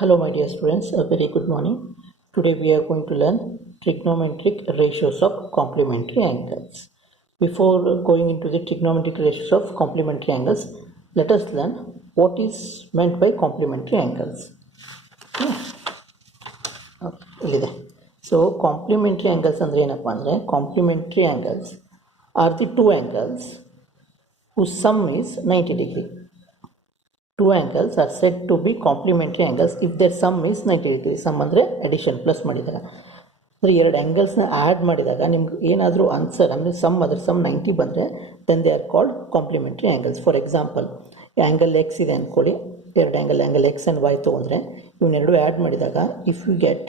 Hello my dear students, a very good morning. Today we are going to learn trigonometric ratios of complementary angles. Before going into the trigonometric ratios of complementary angles, let us learn what is meant by complementary angles. ಇಲ್ಲಿದೆ. So complementary angles ಅಂದ್ರೆ ಏನಪ್ಪಾ ಅಂದ್ರೆ complementary angles are the two angles whose sum is 90 degree. Two angles are said to be complementary angles if their sum is 90 degree. Sum ಅಂದರೆ addition plus ಮಾಡಿದಾಗ ಅಂದರೆ ಎರಡು ಆ್ಯಂಗಲ್ಸ್ನ add ಮಾಡಿದಾಗ ನಿಮ್ಗೆ ಏನಾದರೂ ಆನ್ಸರ್ ಅಂದರೆ ಅದರ ಸಮ್ 90 ಬಂದರೆ then they are called complementary angles. For example angle X ಇದೆ ಅಂದ್ಕೊಳ್ಳಿ, ಎರಡು ಆ್ಯಂಗಲ್ ಎಕ್ಸ್ ಆ್ಯಂಡ್ ವೈ ತೊಗೊಂಡ್ರೆ ಇವನ್ನೆರಡು ಆ್ಯಡ್ ಮಾಡಿದಾಗ ಇಫ್ ಯು ಗೆಟ್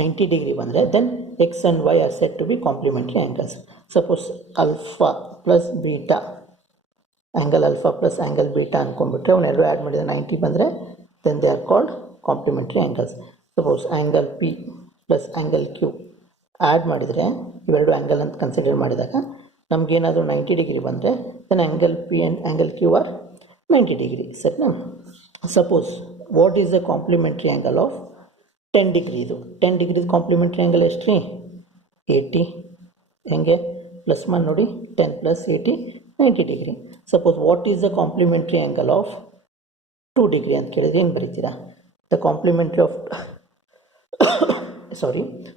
90 ಡಿಗ್ರಿ ಬಂದರೆ then X and Y are set to be complementary angles. Suppose alpha plus beta, angle alpha plus angle beta ಅಂದ್ಕೊಂಡ್ಬಿಟ್ರೆ ಅವನ್ನೆರಡು add ಮಾಡಿದರೆ 90 ಬಂದರೆ then they are called complementary angles. Suppose angle P plus angle Q add ಮಾಡಿದರೆ ಇವೆರಡು angle ಅಂತ consider ಮಾಡಿದಾಗ ನಮಗೇನಾದರೂ 90 degree ಬಂದರೆ then angle P and angle Q are 90 degree. ಸರಿನಾ? Suppose what is the complementary angle of 10 degree? ಇದು 10 ಡಿಗ್ರಿದು complementary angle ಎಷ್ಟು ರೀ? 80. ಹೆಂಗೆ ಪ್ಲಸ್ ಮಾಡಿ ನೋಡಿ, 10 plus 80 90 degree. Suppose what is the complementary angle of 2 degree ಅಂತ ಕೇಳಿದ್ರೆ ಹೆಂಗೆ ಬರೀತೀರಾ? The complementary of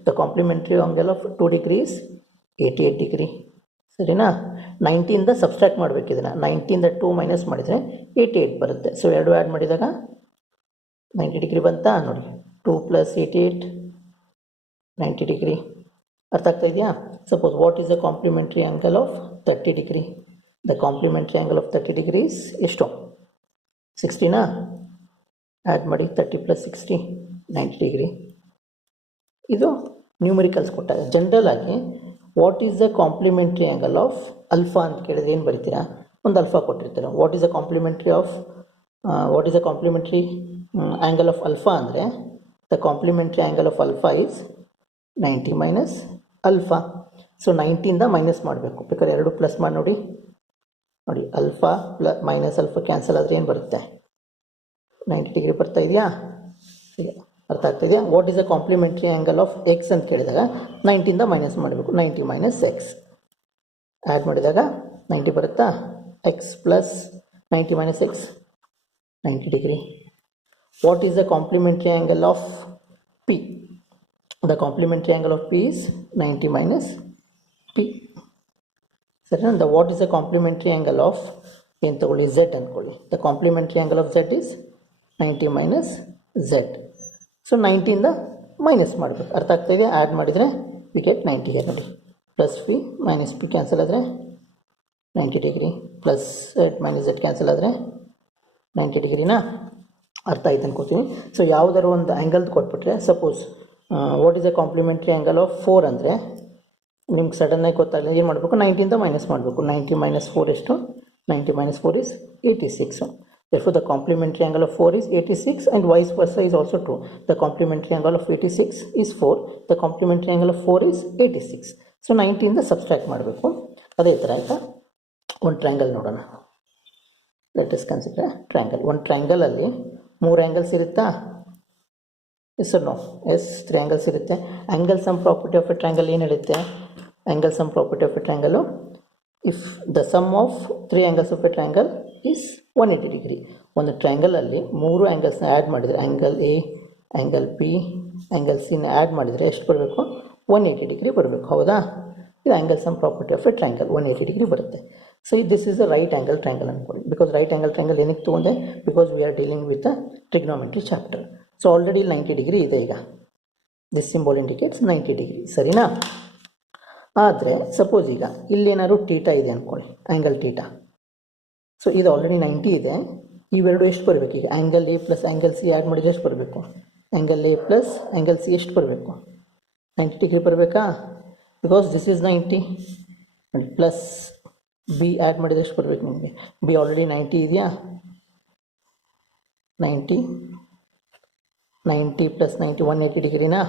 the complementary angle of 2 degree is 88 degree. ಸರಿನಾ? 90 ಇಂದ ಸಬ್ಸ್ಟ್ರಾಕ್ಟ್ ಮಾಡಬೇಕು. ಇದನ್ನು 90 ಇಂದ 2 ಮೈನಸ್ ಮಾಡಿದರೆ 88 ಬರುತ್ತೆ. ಸೊ ಎರಡು ಆ್ಯಡ್ ಮಾಡಿದಾಗ 90 ಡಿಗ್ರಿ ಬಂತಾ ನೋಡಿ. 2 ಪ್ಲಸ್ 88 90 ಡಿಗ್ರಿ. ಅರ್ಥ ಆಗ್ತಾ ಇದೆಯಾ? Suppose what is the complementary angle of 30 degree? The complementary angle of 30 degrees ಎಷ್ಟು? 60ನಾ? ಆ್ಯಡ್ ಮಾಡಿ 30 ಪ್ಲಸ್ 60 90 ಡಿಗ್ರಿ. ಇದು ನ್ಯೂಮರಿಕಲ್ಸ್ ಕೊಟ್ಟಾಗ ಜನರಲ್ ಆಗಿ what is the complementary angle of alpha ಅಂತ ಕೇಳಿದ್ರೆ ಏನು ಬರೀತೀರಾ? ಒಂದು ಅಲ್ಫಾ ಕೊಟ್ಟಿರ್ತೀರ. What is the complementary angle of alpha ಅಂದರೆ the complementary angle of alpha is 90 minus alpha. So 90ಇಂದ ಮೈನಸ್ ಮಾಡಬೇಕು. ಬೇಕಾದ್ರೆ ಎರಡು ಪ್ಲಸ್ ಮಾಡಿ ನೋಡಿ alpha plus minus alpha cancel ಆದರೆ ಏನು ಬರುತ್ತೆ? 90 ಡಿಗ್ರಿ ಬರ್ತಾ ಇದೆಯಾ? ಸರಿ, ಅರ್ಥ ಆಗ್ತಾ ಇದೆಯಾ? What is the complementary angle of X ಅಂತ ಕೇಳಿದಾಗ 90ಇಂದ ಮೈನಸ್ ಮಾಡಬೇಕು. 90 ಮೈನಸ್ ಎಕ್ಸ್ ಆ್ಯಡ್ ಮಾಡಿದಾಗ 90 ಬರುತ್ತಾ? X plus 90 minus X 90 degree. What is the complementary angle of P? The complementary angle of P is 90 minus P. ಸರಿನಾ? The what is the complementary angle of ಏನು ತಗೊಳ್ಳಿ? Z ಅಂದ್ಕೊಳ್ಳಿ. The complementary angle of Z is 90 minus Z. So 90ಇಂದ minus ಮಾಡಬೇಕು. ಅರ್ಥ ಆಗ್ತಾ ಇದೆ? Add ಮಾಡಿದರೆ ವಿ ಗೆಟ್ 90 here ನೋಡಿ. Plus P minus P cancel ಆದರೆ 90 degree, plus Z minus Z cancel ಆದರೆ 90 ಡಿಗ್ರಿನಾ? ಅರ್ಥ ಆಯ್ತು ಅನ್ಕೋತೀನಿ. ಸೊ ಯಾವುದಾದ್ರು ಒಂದು ಆ್ಯಂಗಲ್ದು ಕೊಟ್ಬಿಟ್ರೆ, suppose what is the complementary angle of 4 ಅಂದರೆ ನಿಮ್ಗೆ ಸಡನ್ನಾಗಿ ಗೊತ್ತಾಗಲಿ ಏನು ಮಾಡಬೇಕು? 90ಇಂದ ಮೈನಸ್ ಮಾಡಬೇಕು. 90 ಮೈನಸ್ 4 ಎಷ್ಟು? 90 minus 4 is 86. Therefore, the complementary angle of 4 is 86 and vice versa is also true. The complementary angle of 86 is 4. The complementary angle of 4 is 86. So 90 ಇಂದ subtract ಮಾಡಬೇಕು. ಅದೇ ಥರ ಆಯಿತಾ? ಒಂದು ಟ್ರ್ಯಾಂಗಲ್ ನೋಡೋಣ. Let us consider triangle. ಒಂದು ಟ್ರ್ಯಾಂಗಲಲ್ಲಿ 3 angles ಇರುತ್ತಾ? Yes no? ಎಸ್, 3 ಆ್ಯಂಗಲ್ಸ್ ಇರುತ್ತೆ. Angle sum property of a triangle ಏನು ಹೇಳುತ್ತೆ? Angle sum property of a triangle, if the sum of 3 angles of a triangle is 180 degree. ಒಂದು ಟ್ರ್ಯಾಂಗಲಲ್ಲಿ 3 ಆ್ಯಂಗಲ್ಸ್ನ add ಮಾಡಿದರೆ, angle A, angle P, angle ಸಿನ add ಮಾಡಿದರೆ ಎಷ್ಟು ಬರಬೇಕು? 180 ಡಿಗ್ರಿ ಬರಬೇಕು. ಹೌದಾ? ಇದು angle sum property of a triangle, 180 degree ಬರುತ್ತೆ. So this is a right angle triangle ಅಂದ್ಕೊಳ್ಳಿ. ಬಿಕಾಸ್ ರೈಟ್ ಆ್ಯಂಗಲ್ ಟ್ರ್ಯಾಂಗಲ್ ಏನಕ್ಕೆ ತೊಗೊಂಡೆ? Because we are dealing with a trigonometry chapter. So already 90 degree ಇದೆ. ಈಗ ದಿಸ್ ಸಿಂಬಲ್ ಇಂಡಿಕೇಟ್ಸ್ 90 ಡಿಗ್ರಿ. ಸರಿನಾ? ಆದರೆ suppose ಈಗ ಇಲ್ಲೇನಾದ್ರು theta ಇದೆ ಅಂದ್ಕೊಳ್ಳಿ, ಆ್ಯಂಗಲ್ ಟೀಟಾ. ಸೊ ಇದು ಆಲ್ರೆಡಿ 90 ಇದೆ. ಇವೆರಡು ಎಷ್ಟು ಬರಬೇಕು? ಈಗ angle A plus angle C add ಮಾಡಿದರೆ ಎಷ್ಟು ಬರಬೇಕು? Angle A plus angle C ಎಷ್ಟು ಬರಬೇಕು? 90 ಡಿಗ್ರಿ ಬರಬೇಕಾ? Because this is 90 plus B add ಮಾಡಿದರೆ ಎಷ್ಟು ಬರಬೇಕು ನಿಮಗೆ? ಬಿ ಆಲ್ರೆಡಿ 90 ಇದೆಯಾ? 90 ಪ್ಲಸ್ 90 180 ಡಿಗ್ರಿನಾ?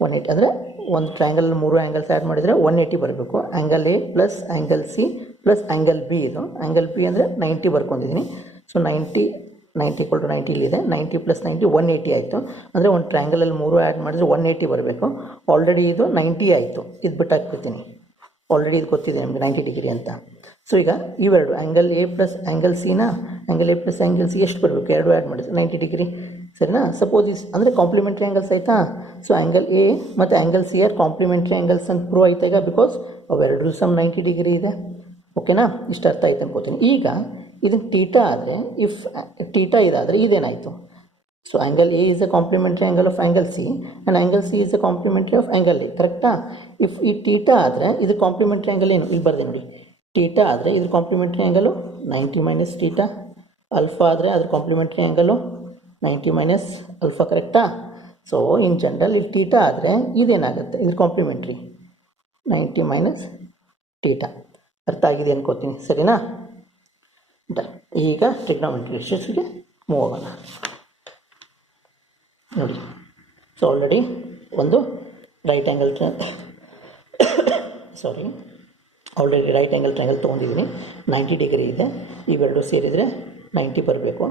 180 ಅಂದರೆ ಒಂದು ಟ್ರ್ಯಾಂಗಲ್ 3 ಆ್ಯಂಗಲ್ಸ್ ಆ್ಯಡ್ ಮಾಡಿದರೆ 180 ಬರಬೇಕು. Angle A plus angle C plus angle B. ಇದು ಆ್ಯಂಗಲ್ ಬಿ ಅಂದರೆ 90 ಬರ್ಕೊಂಡಿದ್ದೀನಿ. ಸೊ 90 90 = 90 ಇಲ್ಲಿದೆ. 90 + 90 180 ಆಯಿತು. ಅಂದರೆ ಒಂದು ಟ್ರ್ಯಾಂಗಲಲ್ಲಿ 3 ಆ್ಯಡ್ ಮಾಡಿದ್ರೆ 180 ಬರಬೇಕು. ಆಲ್ರೆಡಿ ಇದು 90 ಆಯಿತು. ಇದು ಬಿಟ್ಟು ಹಾಕ್ಬಿಡ್ತೀನಿ. ಆಲ್ರೆಡಿ ಇದು ಗೊತ್ತಿದೆ ನಿಮಗೆ 90 ಡಿಗ್ರಿ ಅಂತ. ಸೊ ಈಗ ಇವೆರಡು ಆ್ಯಂಗಲ್ ಎ ಪ್ಲಸ್ ಆ್ಯಂಗಲ್ ಸಿನ angle A plus angle C ಎಷ್ಟು ಬರಬೇಕು? ಎರಡು ಆ್ಯಡ್ ಮಾಡಿದ್ರೆ 90 ಡಿಗ್ರಿ, ಸರಿನಾ? ಸಪೋಸ್ ಅಂದರೆ ಕಾಂಪ್ಲಿಮೆಂಟ್ರಿ ಆ್ಯಂಗಲ್ಸ್ ಆಯಿತಾ. ಸೊ ಆ್ಯಂಗಲ್ ಎ ಮತ್ತು angle C are complementary angles ಅಂತ ಪ್ರೂವ್ ಆಯ್ತಾ ಈಗ, ಬಿಕಾಸ್ ಅವೆರಡು ಸಮ್ 90 ಡಿಗ್ರಿ ಇದೆ. ಓಕೆನಾ? ಇಷ್ಟು ಅರ್ಥ ಆಯ್ತು ಅನ್ಕೋತೀನಿ. ಈಗ ಇದನ್ನು ಟೀಟಾ ಆದರೆ, ಇಫ್ ಟೀಟಾ ಇದಾದರೆ ಇದೇನಾಯಿತು? So angle A is a complementary angle of angle C and angle C is a complementary of angle A, ಕರೆಕ್ಟಾ? ಇಫ್ ಈ ಟೀಟಾ ಆದರೆ ಇದು ಕಾಂಪ್ಲಿಮೆಂಟ್ರಿ ಆ್ಯಂಗಲ್ ಏನು? ಇಲ್ಲಿ ಬರ್ದೆ ನೋಡಿ. ಟೀಟಾ ಆದರೆ ಇದು ಕಾಂಪ್ಲಿಮೆಂಟ್ರಿ ಆ್ಯಂಗಲು 90 - ಟೀಟಾ. ಅಲ್ಫಾ ಆದರೆ ಅದ್ರ ಕಾಂಪ್ಲಿಮೆಂಟ್ರಿ ಆ್ಯಂಗಲು 90 - ಅಲ್ಫಾ, ಕರೆಕ್ಟಾ? ಸೊ ಇನ್ ಜನರಲ್ ಇಲ್ಲಿ ಟೀಟಾ ಆದರೆ ಇದೇನಾಗುತ್ತೆ? ಇದು ಕಾಂಪ್ಲಿಮೆಂಟ್ರಿ 90 - ಟೀಟಾ. ಅರ್ಥ ಆಗಿದೆ ಅನ್ಕೋತೀನಿ, ಸರಿನಾ? ಡನ್. ಈಗ ಟ್ರಿಗ್ನೋಮೆಟ್ರಿ ರೇಷಿಯೋಸ್ಗೆ ಮೂವ್ ಆಗೋಣ. ನೋಡಿ, ಸೊ ಆಲ್ರೆಡಿ ಒಂದು right angle already right angle triangle ತೊಗೊಂಡಿದ್ದೀನಿ. 90 ಡಿಗ್ರಿ ಇದೆ. ಇವೆರಡು ಸೇರಿದರೆ 90 ಬರಬೇಕು.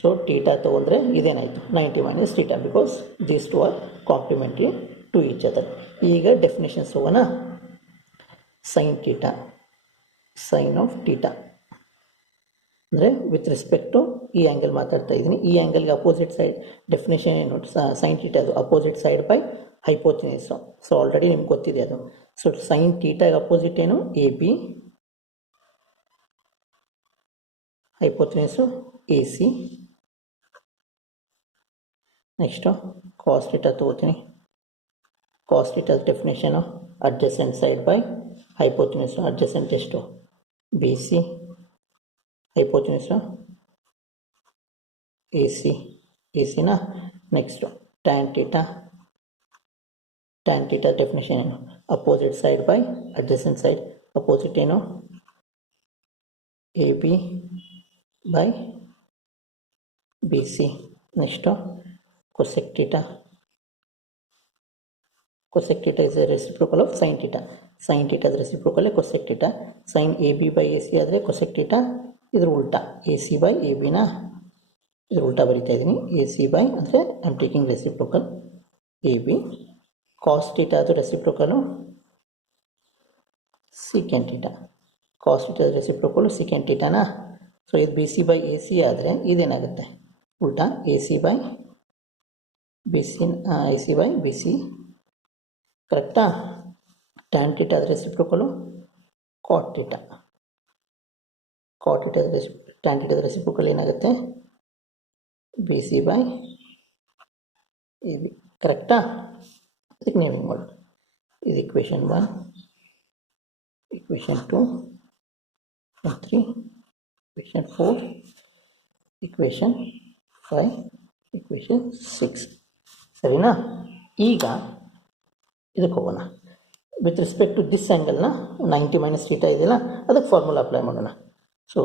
ಸೊ ಟೀಟಾ ತೊಗೊಂಡ್ರೆ ಇದೇನಾಯಿತು? 90 - theta, because these two are complementary to each other. ಈಗ ಡೆಫಿನೇಷನ್ಸ್ ಹೋಗೋಣ. Sine theta, sine of theta ಅಂದರೆ ವಿತ್ ರೆಸ್ಪೆಕ್ಟ್ ಟು ಈ ಆ್ಯಂಗಲ್ ಮಾತಾಡ್ತಾ ಇದ್ದೀನಿ. ಈ ಆ್ಯಂಗಲ್ಗೆ ಅಪೋಸಿಟ್ ಸೈಡ್ ಡೆಫಿನೇಷನ್ ಏನು? ಸೈನ್ ಟೀಟಾ ಅದು opposite side by hypotenuse. So already ನಿಮ್ಗೆ ಗೊತ್ತಿದೆ ಅದು. ಸೊ ಸೈನ್ ಟೀಟಾಗೆ ಅಪೋಸಿಟ್ ಏನು? A B, hypotenuse A C. Next cos theta ತೊಗೋತೀನಿ. ಕಾಸ್ ಟೀಟಾದ definition adjacent side by ಹೈಪೋತಿನಿಸು. Adjacent ಎಷ್ಟು? B C, hypotenuse A C, A ಸಿನ. Next tan theta. Tan theta definition ಏನು? Opposite side by adjacent side. Opposite ಏನು? A B by B C. Next cosec theta. Cosec theta is a reciprocal of sine theta. Sine ಟೀಟಾದ ರೆಸಿಪ್ರೋಕಲ್ಲೇ cosec theta. Sine A B by A C ಆದರೆ cosec theta ಇದ್ರ ಉಲ್ಟಾ A C by A ಬಿನ ಇದ್ರ ಉಲ್ಟಾ ಬರಿತಾ ಇದ್ದೀನಿ. ಎ ಸಿ ಬೈ ಅಂದರೆ I am taking reciprocal A B. Cos theta ಅದು ರೆಸಿಪ್ರೋಕಲು ಸೀಕೆಂಟ್ ಟೀಟಾ. ಕಾಸ್ ಟೀಟಾದ ರೆಸಿಪ್ರೋಕಲು ಸೀಕೆಂಟ್ ಟೀಟಾನಾ. ಸೊ ಇದು B C by A C ಆದರೆ ಇದೇನಾಗುತ್ತೆ? ಉಲ್ಟಾ A C by B C, A C by B C, ಕರೆಕ್ಟಾ? Tan ಟೀಟಾದ reciprocal cot theta. Cot ಟೀಟಾದ ಟ್ಯಾನ್ ಟೀಟಾದ ರೆಸಿಪ್ರೋಕಲ್ ಏನಾಗುತ್ತೆ? B C by A B, ಕರೆಕ್ಟಾ? ಅದಕ್ಕೆ ನೇಮಿಂಗ್ ಮಾಡೋದು. ಇದು equation 1, equation 2, 3, equation 4, equation 5, equation 6, ಸರಿನಾ? ಈಗ ಇದಕ್ಕೆ ಹೋಗೋಣ. ವಿತ್ ರೆಸ್ಪೆಕ್ಟ್ ಟು ದಿಸ್ ಆ್ಯಂಗಲ್ನ 90 - ಟೀಟಾ ಇದೆಯಲ್ಲ, ಅದಕ್ಕೆ ಫಾರ್ಮುಲಾ ಅಪ್ಲೈ ಮಾಡೋಣ. So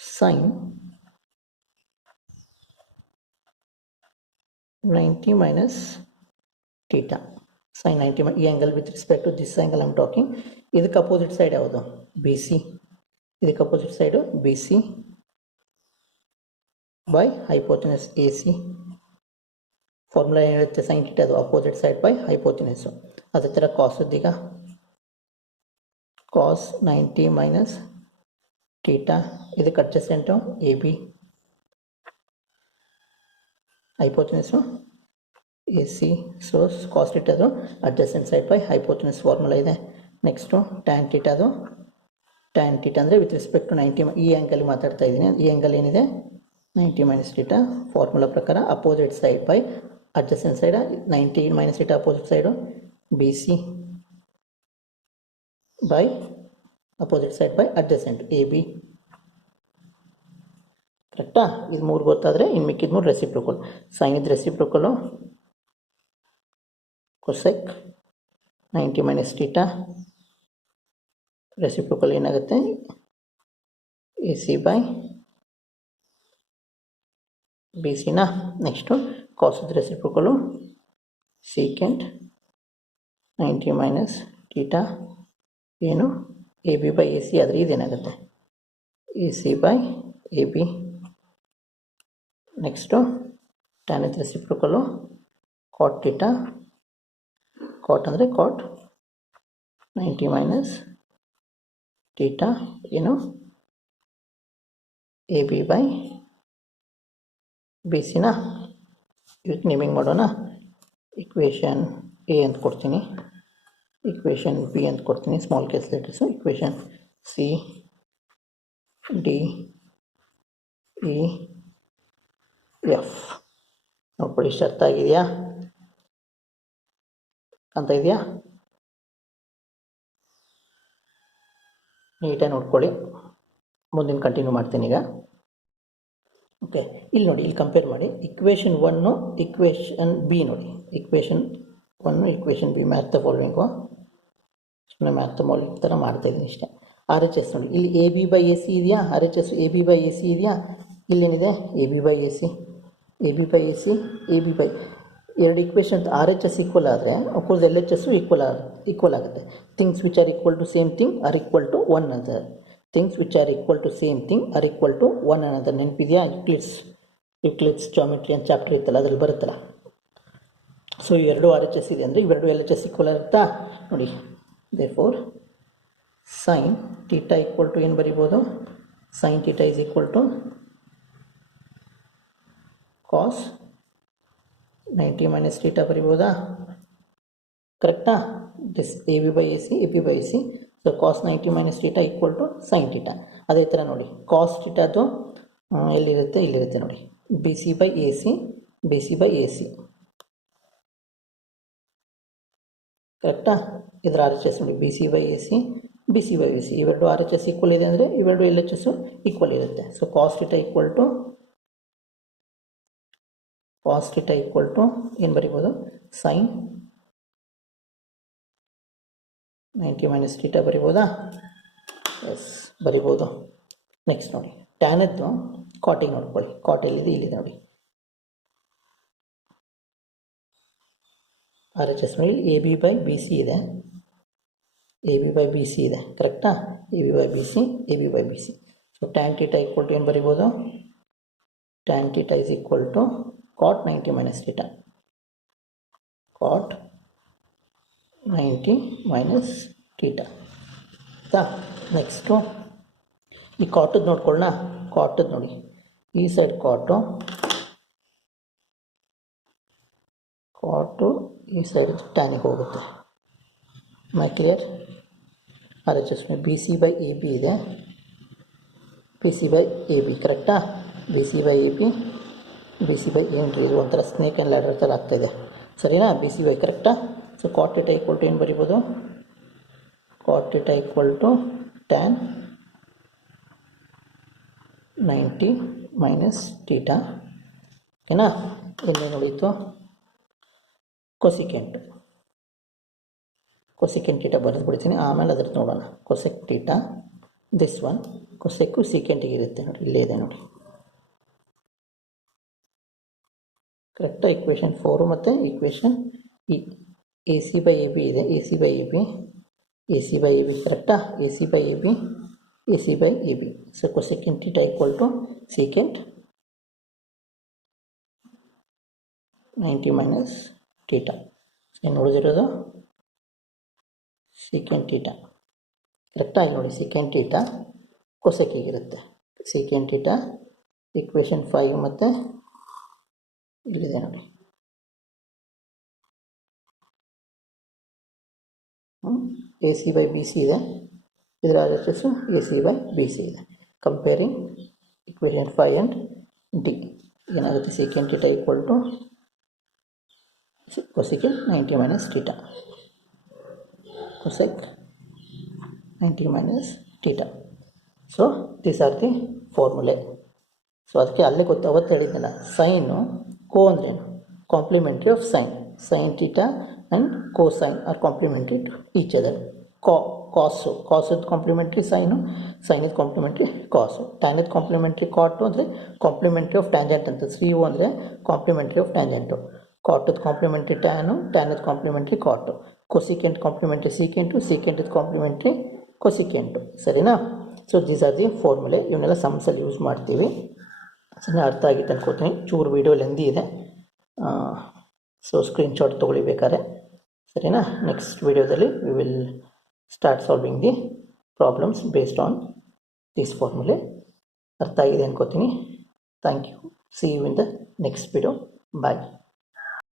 sine 90 - theta. ಸೈನ್ 90 ಈ angle with respect to this angle I'm talking. ಇದಕ್ಕೆ ಅಪೋಸಿಟ್ ಸೈಡ್ ಯಾವುದು? B C. ಇದಕ್ಕೆ opposite side B C by hypotenuse A C. Formula ಏನು ಹೇಳುತ್ತೆ? ಸೈನ್ ಟೀಟಾ ಅದು ಅಪೋಸಿಟ್ ಸೈಡ್ ಬೈ ಹೈಪೋತಿನಸ್ಸು. ಅದೇ ಥರ ಕಾಸದ್ದೀಗ ಕಾಸ್ 90 - ಟೀಟಾ. ಇದಕ್ಕೆ adjacent A B, hypotenuse A C. So cos ಟೀಟಾದು adjacent side by hypotenuse formula ಇದೆ. ನೆಕ್ಸ್ಟು ಟ್ಯಾನ್ ಟೀಟಾದು, ಟ್ಯಾನ್ ಟೀಟಾ ಅಂದರೆ ವಿತ್ ರೆಸ್ಪೆಕ್ಟ್ ಟು 90 ಈ ಆ್ಯಂಗಲ್ ಮಾತಾಡ್ತಾ ಇದ್ದೀನಿ. ಈ ಆ್ಯಂಗಲ್ ಏನಿದೆ? 90 - ಟೀಟಾ. ಫಾರ್ಮುಲಾ ಪ್ರಕಾರ opposite side by adjacent side. 90 - theta opposite side B C by opposite side by adjacent A B, ಕರೆಕ್ಟಾ? ಇದು 3 ಗೊತ್ತಾದರೆ ಇನ್ನು ಮಿಕ್ಕಿದ 3 ರೆಸಿಪ್ರೋಕಲ್. ಸೈನ್ ಇದು ರೆಸಿಪ್ರೋಕಲು ಕೊಸೆಕ್ 90 - ಟೀಟಾ. ರೆಸಿಪ್ರೋಕಲ್ ಏನಾಗುತ್ತೆ? ಎ ಸಿ ಬೈ ಬಿ ಸಿನ. ನೆಕ್ಸ್ಟು ಕಾಸದ ರೆಸಿಪ್ರೋಕಲು ಸೀಕೆಂಟ್ 90 - ಟೀಟಾ ಏನು? A B by A C ಆದರೆ ಇದೇನಾಗುತ್ತೆ? A C by A B. Next tan with reciprocal cot theta. Cot ಅಂದರೆ cot 90 minus theta ಏನು A B by B ಸಿನ. ಇದಕ್ಕೆ naming ಮಾಡೋಣ. ಇಕ್ವೇಷನ್ ಎ ಅಂತ ಕೊಡ್ತೀನಿ, ಇಕ್ವೇಷನ್ ಬಿ ಅಂತ ಕೊಡ್ತೀನಿ, small case letters. Equation C D E F. ನೋಡ್ಕೊಳ್ಳಿ, ಇಷ್ಟು ಅರ್ಥ ಆಗಿದೆಯಾ ಅಂತ ಇದೆಯಾ? ನೀಟಾಗಿ ನೋಡ್ಕೊಳ್ಳಿ. ಮುಂದಿನ ಕಂಟಿನ್ಯೂ ಮಾಡ್ತೀನಿ ಈಗ. ಓಕೆ, ಇಲ್ಲಿ ನೋಡಿ, ಇಲ್ಲಿ ಕಂಪೇರ್ ಮಾಡಿ. ಇಕ್ವೇಷನ್ 1 ಇಕ್ವೇಷನ್ ಬಿ ನೋಡಿ. Equation 1 equation B match the following. ಸುಮ್ಮನೆ ಮ್ಯಾಥ್ ದ ಫಾಲೋವಿಂಗ್ ಥರ ಮಾಡ್ತಾಯಿದ್ದೀನಿ ಇಷ್ಟೇ. ಆರ್ ಎಚ್ ಎಸ್ ನೋಡಿ, ಇಲ್ಲಿ A B by A C ಇದೆಯಾ? R H S A B by A C ಇದೆಯಾ? ಇಲ್ಲೇನಿದೆ? A B by A C, A B by A C, A B by ಎರಡು equation R H S equal ಆದರೆ of course L H S equal ಆಗುತ್ತೆ. Things which are equal to same thing are equal to one other. Things which are equal to same thing are equal to one another. ನೆನಪಿದೆಯಾ? Euclid's geometry ಅಂತ chapter ಇರುತ್ತಲ್ಲ, ಅದ್ರಲ್ಲಿ ಬರುತ್ತಲ್ಲ. So ಇವೆರಡು R H S ಇದೆ ಅಂದರೆ ಇವೆರಡು L H S equal ಆಗುತ್ತಾ ನೋಡಿ. Therefore sine theta equal to ಏನು ಬರಿಬೋದು? Sine theta is equal to cos 90 minus theta ಬರಿಬೋದಾ? ಕರೆಕ್ಟಾ? This A B by A C, A B by A C. So cos 90 minus theta equal to sine theta. ಅದೇ ಥರ ನೋಡಿ, cos ಥೀಟಾದು ಎಲ್ಲಿರುತ್ತೆ? ಇಲ್ಲಿರುತ್ತೆ ನೋಡಿ, B C by A C, B C by A C. ಕರೆಕ್ಟಾ? ಇದರ ಆರ್ ಎಚ್ ಎಸ್ ನೋಡಿ, B C by A C, B C by A C. ಇವೆರಡು ಆರ್ ಎಚ್ ಎಸ್ ಈಕ್ವಲ್ ಇದೆ ಅಂದರೆ ಇವೆರಡು ಎಲ್ ಎಚ್ ಎಸ್ಸು ಈಕ್ವಲ್ ಇರುತ್ತೆ. So cos theta equal to ಏನು ಬರಿಬೋದು? ಸೈನ್ 90 ಮೈನಸ್ ಥೀಟಾ ಬರಿಬೋದಾ? ಎಸ್, ಬರಿಬೋದು. ನೆಕ್ಸ್ಟ್ ನೋಡಿ, ಟ್ಯಾನದ್ದು ಕಾಟಿಗೆ ನೋಡ್ಕೊಳ್ಳಿ. ಕಾಟ್ ಎಲ್ಲಿದೆ? ಇಲ್ಲಿದೆ ನೋಡಿ. ಆರ್ ಎಚ್ ಎಸ್ ನೋಡಿ, A B by B C ಇದೆ, A B by B C ಇದೆ. ಕರೆಕ್ಟಾ? A B by B C, A B by B C. So tan theta equal to ಏನು ಬರಿಬೋದು? Tan theta is equal to cot 90 minus theta. Cot 90 minus theta ಆಯಿತಾ? Next ಈ ಕಾಟದ್ದು ನೋಡ್ಕೊಳ್ಳೋಣ. ಕಾಟದ್ದು ನೋಡಿ, ಈ ಸೈಡ್ ಕಾಟು, ಈ ಸೈಡ್ ಟ್ಯಾನಿಗೆ ಹೋಗುತ್ತೆ. My clear? R H S B C by A B ಇದೆ, B C by A B. ಕರೆಕ್ಟಾ? B C by A B, B C by ಏನ್ರಿ, ಇದು ಒಂಥರ ಸ್ನೇಕ್ ಆ್ಯಂಡ್ ಲ್ಯಾಡರ್ ಥರ ಆಗ್ತಾಯಿದೆ. ಸರಿನಾ? B C by. ಕರೆಕ್ಟಾ? So cot theta equal to ಏನು ಬರಿಬೋದು? Cot theta equal to tan 90 minus theta. ಓಕೆನಾ? ಇನ್ನೇನು ಉಳೀತು? ಕೊಸಿಕೆಂಟ್ ಥೀಟಾ ಬರೆದು ಬಿಡ್ತೀನಿ, ಆಮೇಲೆ ಅದ್ರದ್ದು ನೋಡೋಣ. Cosec theta, this one cosec ಸೀಕೆಂಟಿಗೆ ಇರುತ್ತೆ ನೋಡಿ, ಇಲ್ಲೇ ಇದೆ ನೋಡಿ. ಕರೆಕ್ಟಾ? ಇಕ್ವೇಷನ್ 4 ಮತ್ತು equation A C by A B ಇದೆ, A C by A B, A C by A B. ಕರೆಕ್ಟಾ? A C by A B, A C by A B. So cosecant theta equal to secant 90 minus theta. ಏನು ಉಳಿದಿರೋದು? Secant theta. ಕರೆಕ್ಟಾ? ಇಲ್ಲಿ ನೋಡಿ, secant theta ಕೊಸೆಕಿಗಿರುತ್ತೆ. Secant theta equation 5 ಮತ್ತು ಇಲ್ಲಿದೆ ನೋಡಿ. A C by B C ಇದೆ, ಇದರ R H S A C by B C ಇದೆ. ಕಂಪೇರಿಂಗ್ ಇಕ್ವೇಷನ್ 5 ಆ್ಯಂಡ್ ಡಿ ಏನಾಗುತ್ತೆ? Secant theta equal to cosecant 90 minus theta. Cosec 90 minus theta. So these are the formulae. So ಅದಕ್ಕೆ ಅಲ್ಲೇ ಅವತ್ತು ಹೇಳಿದ್ದೆಲ್ಲ, sine co ಅಂದ್ರೇನು? Complementary of sine. Sine theta and cosine are complementary to each other. Cos complementary sine, sine complementary cos. Tan complimentary ಕಾಟು ಅಂದರೆ complementary of tangent ಅಂತ. ಸಿ ಯು ಅಂದರೆ ಕಾಂಪ್ಲಿಮೆಂಟ್ರಿ ಆಫ್ ಟ್ಯಾಂಜೆಂಟು. ಕಾಟದ ಕಾಂಪ್ಲಿಮೆಂಟ್ರಿ ಟ್ಯಾನು, ಟ್ಯಾನದ complementary cot. Cosecant complementary secant, ಸೀಕೆಂಟದ complementary cosecant. ಸರಿನಾ? So these are the formulae, ಇವನ್ನೆಲ್ಲ ಸಮ್ಸಲ್ಲಿ ಯೂಸ್ ಮಾಡ್ತೀವಿ. ಸರಿ, ಅರ್ಥ ಆಗಿತ್ತು ಅನ್ಕೋತೀನಿ. ಚೂರು ವೀಡಿಯೋ ಲೆಂದಿ ಇದೆ, ಸೊ ಸ್ಕ್ರೀನ್ಶಾಟ್ ತೊಗೊಳ್ಳಿ ಬೇಕಾದ್ರೆ. ಸರಿನಾ? ನೆಕ್ಸ್ಟ್ ವೀಡಿಯೋದಲ್ಲಿ we will start solving the problems based on this formulae. ಅರ್ಥ ಆಗಿದೆ ಅನ್ಕೋತೀನಿ. Thank you. See you in the next video. Bye.